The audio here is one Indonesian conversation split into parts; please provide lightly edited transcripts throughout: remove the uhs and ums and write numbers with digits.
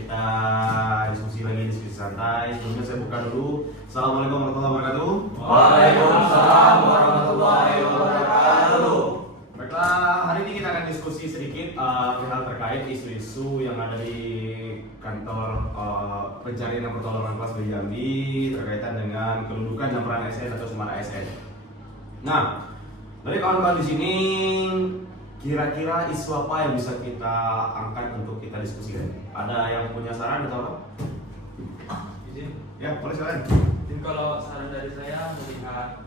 kita diskusi santai. Sebelumnya saya buka dulu. Assalamualaikum warahmatullahi wabarakatuh. Waalaikumsalam warahmatullahi wabarakatuh. Baiklah, hari ini kita akan diskusi sedikit hal terkait isu-isu yang ada di kantor pencarian dan pertolongan kelas B Jambi berkaitan dengan kedudukan dan peran ASN atau Sumber ASN. Nah, dari kawan-kawan di sini kira-kira isu apa yang bisa kita angkat untuk kita diskusikan? Ada yang punya saran atau apa? Izin. Ya, boleh silakan. Mungkin kalau saran dari saya melihat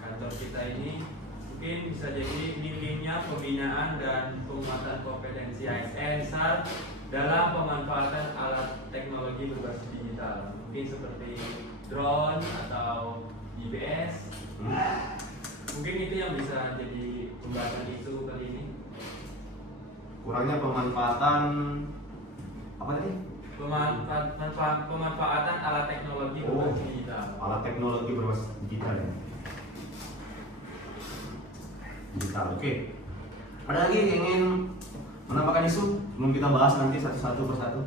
kantor kita ini mungkin bisa jadi minimnya pembinaan dan penguatan kompetensi ASN SAR dalam pemanfaatan alat teknologi berbasis digital. Mungkin seperti drone atau GPS. Mungkin itu yang bisa jadi pembahasan isu kali ini. Kurangnya pemanfaatan apa tadi? Pemanfaatan alat teknologi berbasis digital. Alat teknologi berbasis digital ya. Digital, oke. Ada lagi yang ingin menambahkan isu? Belum kita bahas nanti satu persatu.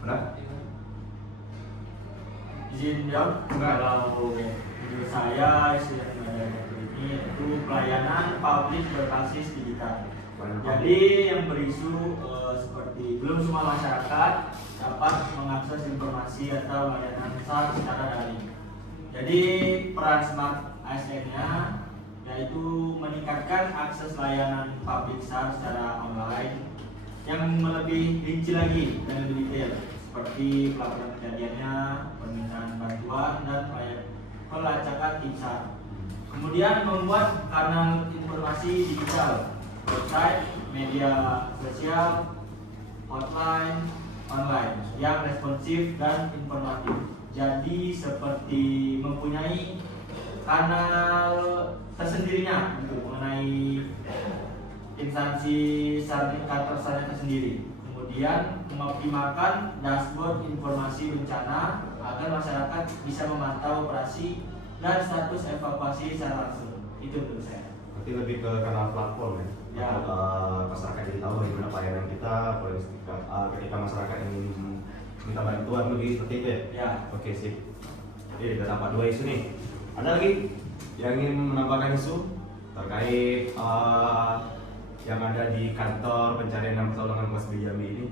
Ada? Izin jawab. Kalau menurut saya isu yang ada ini yaitu pelayanan publik berbasis digital. Jadi yang berisu seperti belum semua masyarakat dapat mengakses informasi atau layanan SAR secara daring. Jadi peran Smart ASN-nya yaitu meningkatkan akses layanan publik SAR secara online yang lebih rinci lagi dan lebih detail seperti pelaporan kejadiannya, permintaan bantuan dan pelacakan tim SAR. Kemudian membuat kanal informasi digital, website, media sosial, hotline, online yang responsif dan informatif. Jadi seperti mempunyai kanal tersendirinya gitu, mengenai instansi SAR kantor SAR tersendiri. Kemudian mengoptimalkan dashboard informasi bencana agar masyarakat bisa memantau operasi dan status evakuasi secara langsung. Itu menurut saya. Berarti lebih ke kanal platform ya. Ya. Untuk masyarakat jadi tahu bagaimana pelayanan kita ketika masyarakat ingin minta bantuan begitu seperti itu ya. Ya. Oke, sip. Jadi kita dapat 2 isu nih. Ada lagi yang ingin menambahkan isu terkait yang ada di kantor pencarian dan pertolongan kelas B Jambi ini?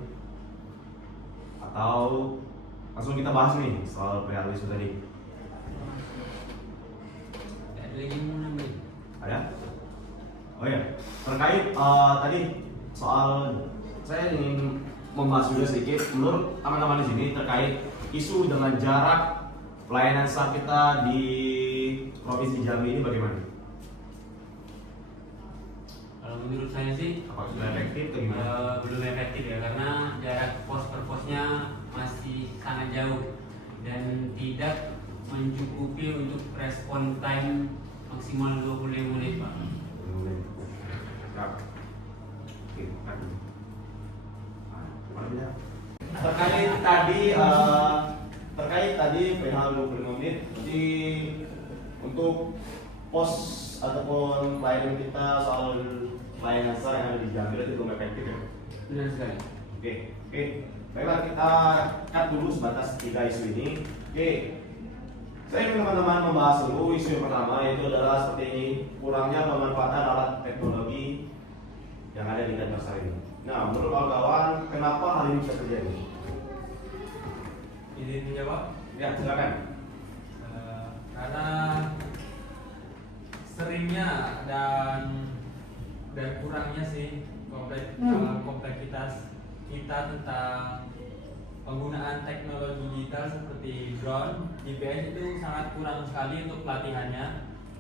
Atau langsung kita bahas nih soal perihal isu tadi? Ada? Oh ya, terkait tadi soal saya ingin membahas juga sedikit menurut teman-teman di sini terkait isu dengan jarak pelayanan SAR kita di Provinsi Jambi ini bagaimana? Kalau menurut saya sih Apakah sudah efektif atau gimana? belum efektif ya, karena jarak pos per posnya masih sangat jauh dan tidak mencukupi untuk respon time maksimal 25 menit Pak. Ya. Oke, kan. Terkait tadi perihal 25 menit, jadi untuk pos ataupun pelayanan kita soal pelayanan SAR yang ada di Jambi itu belum efektif ya? Benar sekali. Oke. Baiklah, kita cut dulu sebatas 3 isu ini. Oke. Saya ingin teman-teman membahas dulu isu yang pertama, yaitu adalah seperti ini, kurangnya pemanfaatan alat teknologi yang ada di kantor SAR ini. Nah, menurut kawan-kawan, kenapa hal ini bisa terjadi? Izin menjawab. Ya, silakan. Karena seringnya dan kurangnya sih kompleksitas kita tentang penggunaan teknologi digital seperti drone, GPS itu sangat kurang sekali untuk pelatihannya.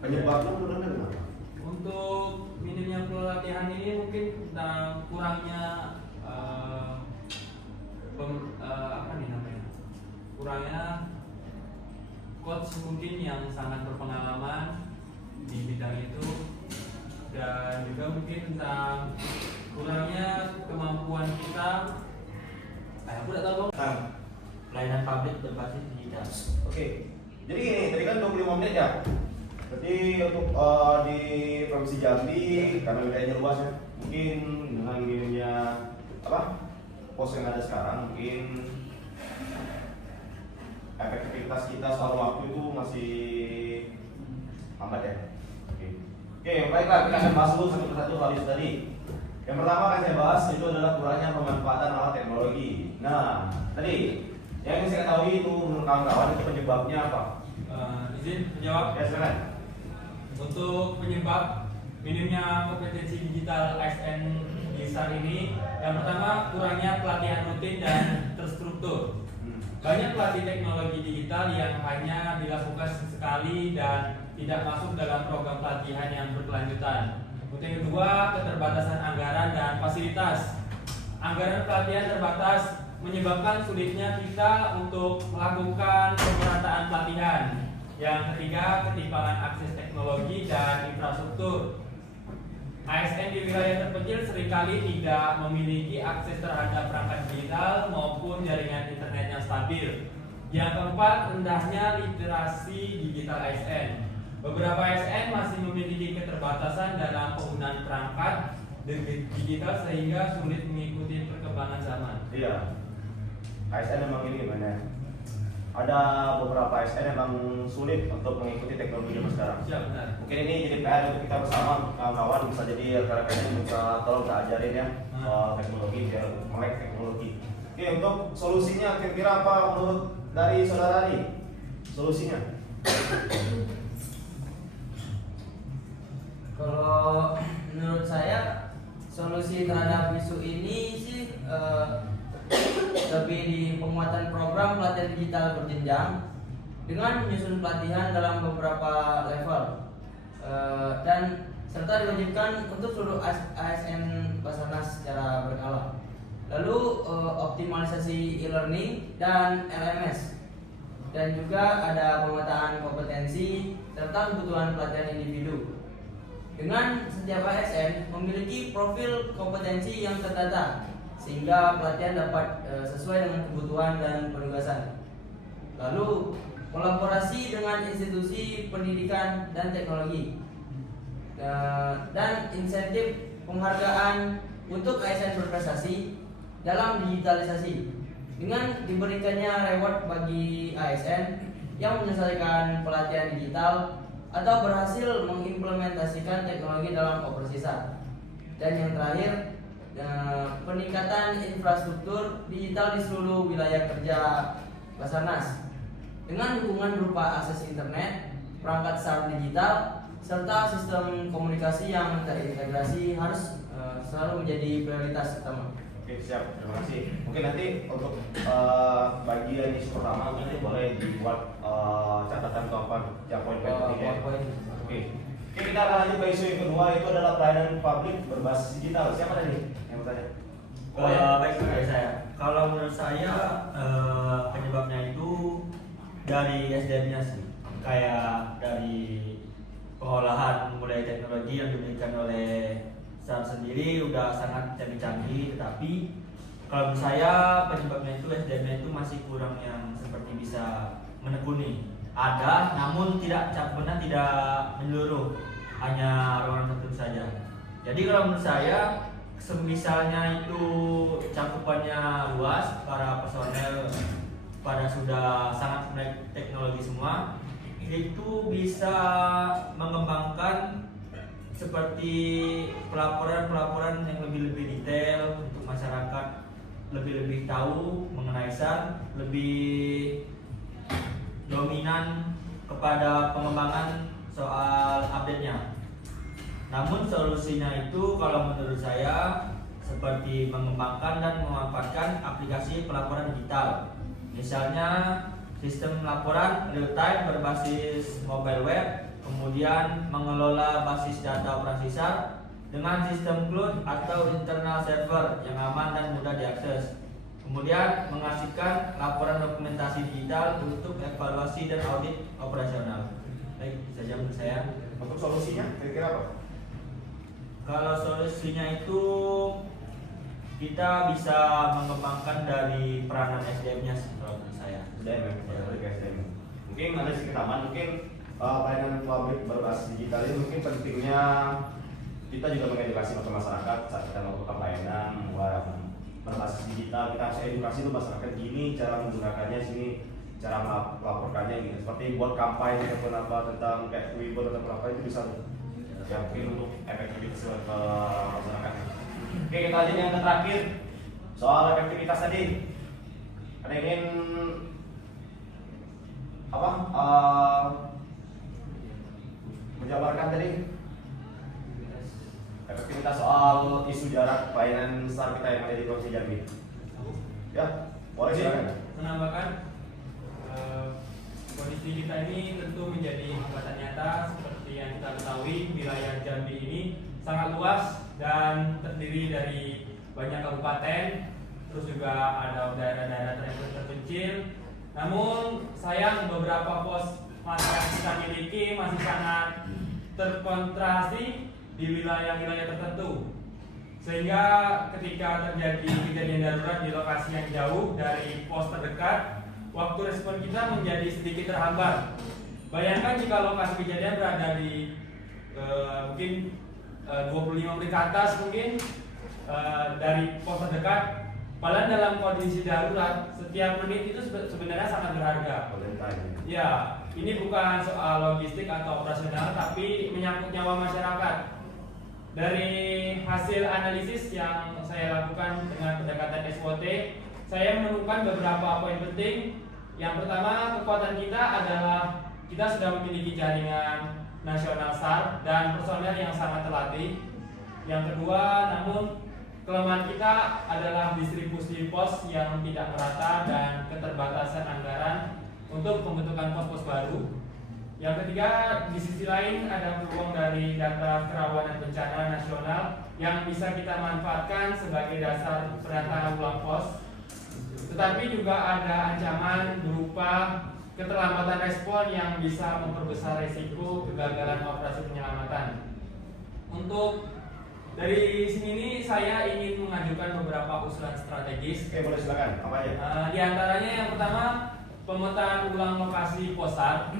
Penyebabnya menurutnya kenapa? Untuk minimnya pelatihan ini mungkin tentang kurangnya kurangnya coach mungkin yang sangat berpengalaman di bidang itu, dan juga mungkin tentang kurangnya kemampuan kita. Aku tidak tahu Tentang pelayanan publik berbasis digital. Oke. Jadi gini, tadi kan 25 menit ya. Berarti untuk di Provinsi Jambi karena wilayahnya luas ya, mungkin dengan minimnya pos yang ada sekarang mungkin efektivitas kita soal waktu itu masih lambat ya. Oke, baiklah, kita akan bahas dulu satu persatu hal itu tadi. Yang pertama akan saya bahas itu adalah kurangnya pemanfaatan alat teknologi. Nah, tadi yang saya ketahui itu menurut kawan-kawan itu penyebabnya apa? Izin menjawab. Ya, silakan. Untuk penyebab minimnya kompetensi digital ASN di SAR ini, yang pertama kurangnya pelatihan rutin dan terstruktur. Banyak pelatih teknologi digital yang hanya dilakukan sekali dan tidak masuk dalam program pelatihan yang berkelanjutan. Untuk yang kedua, keterbatasan anggaran dan fasilitas. Anggaran pelatihan terbatas menyebabkan sulitnya kita untuk melakukan pemerataan pelatihan. Yang ketiga, ketimpangan akses teknologi dan infrastruktur. ASN di wilayah terpencil seringkali tidak memiliki akses terhadap perangkat digital maupun jaringan internet yang stabil. Yang keempat, rendahnya literasi digital ASN. Beberapa ASN masih memiliki keterbatasan dalam penggunaan perangkat digital sehingga sulit mengikuti perkembangan zaman. Iya, ASN memang ini gimana? Ada beberapa ASN memang sulit untuk mengikuti teknologi zaman sekarang. Ya, benar. Mungkin ini jadi PR untuk kita bersama kawan-kawan, bisa jadi rekan-rekan bisa tolong kita ajarin ya soal teknologi biar melek teknologi. Oke, untuk solusinya kira-kira apa menurut dari saudara ini? Solusinya? Kalau menurut saya solusi terhadap isu ini sih lebih di penguatan program pelatihan digital berjenjang dengan menyusun pelatihan dalam beberapa level dan serta diwajibkan untuk seluruh ASN Basarnas secara berkala. Lalu optimalisasi e-learning dan LMS, dan juga ada pemetaan kompetensi serta kebutuhan pelatihan individu. Dengan setiap ASN memiliki profil kompetensi yang terdata sehingga pelatihan dapat sesuai dengan kebutuhan dan penugasan. Lalu kolaborasi dengan institusi pendidikan dan teknologi, dan insentif penghargaan untuk ASN berprestasi dalam digitalisasi dengan diberikannya reward bagi ASN yang menyelesaikan pelatihan digital atau berhasil mengimplementasikan teknologi dalam operasi SAR. Dan yang terakhir, peningkatan infrastruktur digital di seluruh wilayah kerja Basarnas dengan dukungan berupa akses internet, perangkat SAR digital, serta sistem komunikasi yang terintegrasi harus selalu menjadi prioritas utama. Oke, siap, terima kasih. Mungkin nanti untuk bagian isu pertama nanti boleh dibuat catatan atau apa yang poin-poin penting ya. Oke, kita akan lanjut ke isu yang kedua, itu adalah pelayanan publik berbasis digital. Siapa tadi yang bertanya? Baik, dari saya. Kalau menurut saya penyebabnya itu dari SDM-nya sih, kayak dari pengolahan mulai teknologi yang diberikan oleh SAR sendiri udah sangat canggih-canggih, tetapi kalau menurut saya penyebabnya itu SDM-nya itu masih kurang yang seperti bisa menekuni. Ada, namun tidak cakupannya tidak menyeluruh, hanya orang tertentu saja. Jadi kalau menurut saya, semisalnya itu cakupannya luas, para personel pada sudah sangat melek teknologi semua, itu bisa mengembangkan seperti pelaporan-pelaporan yang lebih detail untuk masyarakat lebih tahu mengenai SAR, lebih dominan kepada pengembangan soal update-nya. Namun solusinya itu kalau menurut saya seperti mengembangkan dan memanfaatkan aplikasi pelaporan digital. Misalnya sistem laporan real time berbasis mobile web, kemudian mengelola basis data operasi SAR dengan sistem cloud atau internal server yang aman dan mudah diakses. Kemudian mengasihkan laporan dokumentasi digital untuk evaluasi dan audit operasional. Baik, itu saja menurut saya. Untuk solusinya kira-kira apa? Kalau solusinya itu kita bisa mengembangkan dari peranan SDM-nya sih kalau menurut saya. SDM, mungkin ada sedikit tambahan, mungkin pelayanan publik berbasis digital ini mungkin pentingnya kita juga mengedukasi masyarakat saat kita melakukan pelayanan, berbasis digital. Kita harus edukasi tuh masyarakat gini cara menggunakannya, sini cara melaporkannya gitu. Seperti buat kampanye ataupun apa tentang kayak Weibo atau apa itu bisa ya mungkin untuk efektivitas ke masyarakat. Oke, kita lanjut yang terakhir soal efektivitas tadi. Ada yang ingin apa menjabarkan tadi efektivitas soal isu jarak pelayanan SAR kita yang ada di Provinsi Jambi? Ya, boleh silakan. Menambahkan kondisi kita ini tentu menjadi hambatan nyata seperti yang kita ketahui wilayah Jambi ini sangat luas dan terdiri dari banyak kabupaten, terus juga ada daerah-daerah terpencil. Namun sayang beberapa pos yang kita miliki masih sangat terkonsentrasi di wilayah-wilayah tertentu, sehingga ketika terjadi kejadian darurat di lokasi yang jauh dari pos terdekat, waktu respon kita menjadi sedikit terhambat. Bayangkan jika lokasi kejadian berada di mungkin 25 menit ke atas mungkin dari pos terdekat. Padahal dalam kondisi darurat, setiap menit itu sebenarnya sangat berharga. Ya, ini bukan soal logistik atau operasional, tapi menyangkut nyawa masyarakat. Dari hasil analisis yang saya lakukan dengan pendekatan SWOT, saya menemukan beberapa poin penting. Yang pertama, kekuatan kita adalah kita sudah memiliki jaringan nasional SAR dan personel yang sangat terlatih. Yang kedua, namun kelemahan kita adalah distribusi pos yang tidak merata dan keterbatasan anggaran untuk pembentukan pos-pos baru. Yang ketiga, di sisi lain ada peluang dari data kerawanan bencana nasional yang bisa kita manfaatkan sebagai dasar penataan ulang pos. Tetapi juga ada ancaman berupa keterlambatan respon yang bisa memperbesar resiko kegagalan operasi penyelamatan. Untuk dari sini ini saya ingin mengajukan beberapa usulan strategis. Oke, boleh silakan. Apa aja? Di antaranya yang pertama, pemetaan ulang lokasi pos SAR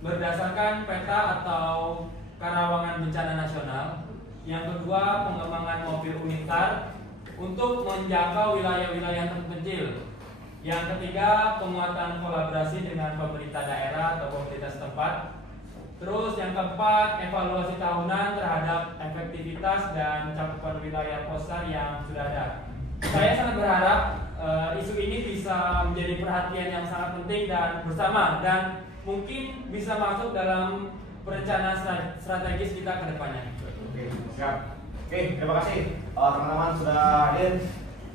berdasarkan peta atau karawangan bencana nasional. Yang kedua, pengembangan mobil unit SAR untuk menjangkau wilayah-wilayah terpencil. Yang ketiga, penguatan kolaborasi dengan pemerintah daerah atau pemerintah setempat. Terus yang keempat, evaluasi tahunan terhadap efektivitas dan cakupan wilayah pos SAR yang sudah ada. Saya sangat berharap isu ini bisa menjadi perhatian yang sangat penting dan bersama, dan mungkin bisa masuk dalam perencanaan strategis kita ke depannya. Oke, siap. Oke, terima kasih teman-teman sudah hadir.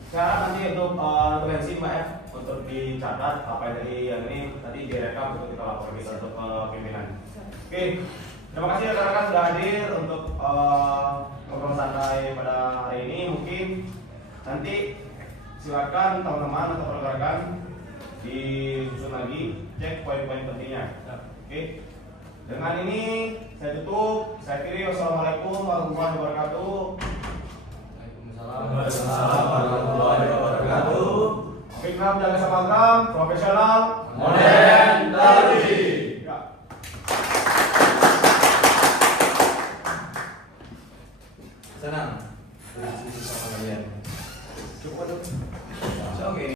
Sekarang nanti untuk referensi Mbak F untuk dicatat apa yang tadi yang ini tadi direkam untuk kita lapor kita untuk pimpinan. Oke, terima kasih rekan-rekan sudah hadir untuk ngobrol santai pada hari ini. Mungkin nanti silakan teman-teman atau rekan-rekan disusun lagi, cek poin-poin pentingnya. Oke, dengan ini saya tutup. Saya akhiri. Wassalamualaikum warahmatullahi wabarakatuh. Waalaikumsalam warahmatullahi wabarakatuh. Ikram jaga seragam, profesional, Modern, terlebih. Ya. Senang berdiskusi sama kalian. Cukup. Oke.